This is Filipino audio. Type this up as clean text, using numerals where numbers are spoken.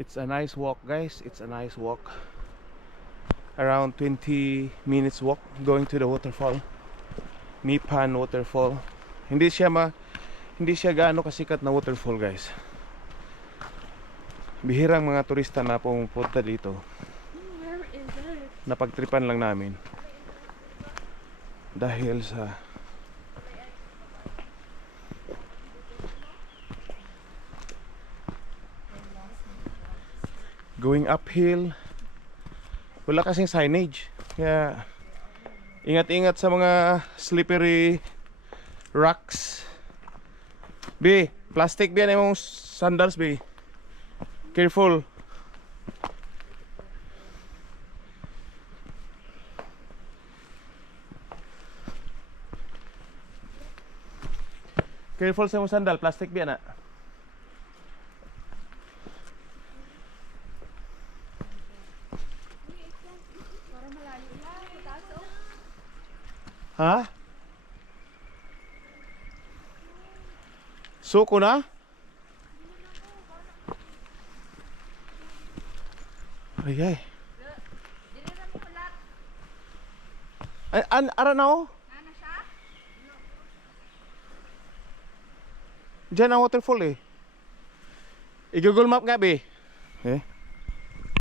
It's a nice walk, guys. It's a nice walk. Around 20 minutes walk going to the waterfall. Nipan Waterfall. Hindi siya gaano kasikat na waterfall, guys. Bihirang mga turista na pumunta dito. Where is it? Napagtripan lang namin. Dahil sa going uphill. Wala kasing signage. Kaya ingat-ingat sa mga slippery rocks. B, plastic ba yung sandals, B? Careful. Careful sa mong sandal, plastic ba na? Ha? Suko na? Ay ay. Ara na oh. Diyan ang waterfall eh. I-Google Map nga be. Eh?